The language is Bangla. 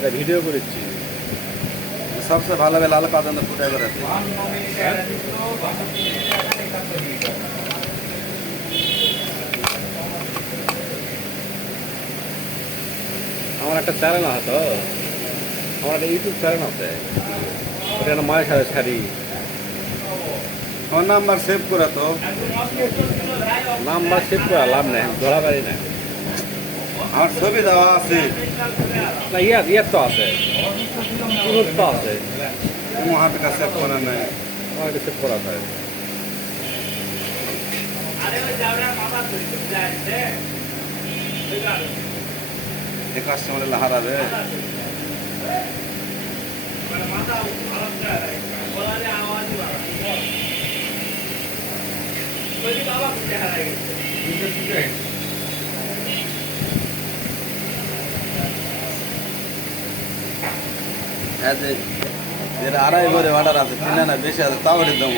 এটা ভিডিও করেছি। सबसे ভালো হবে লাল কাঁদন ফুটাই বেড়াতে। আমার একটা চ্যানেল আছে তো, আমার একটা ইউটিউব চ্যানেল আছে, ওটা মায়ের সাথে ছাড়ি। ফোন নাম্বার সেভ করে তো। নাম্বার সেভ করা লাভ নেই, ধরা পারি না। আমার ছবি দেওয়া আছে। না ইয়ার তো আছে, ইমোট তো আছে, তোমার হাতে কাছে সেভ করা নাই। আমার এটা সেভ করা যায়। এই কাস্টমারে হারাবে। যেটা আড়াই করে অর্ডার আছে, কিনে না বেশি আছে, তাও দাম।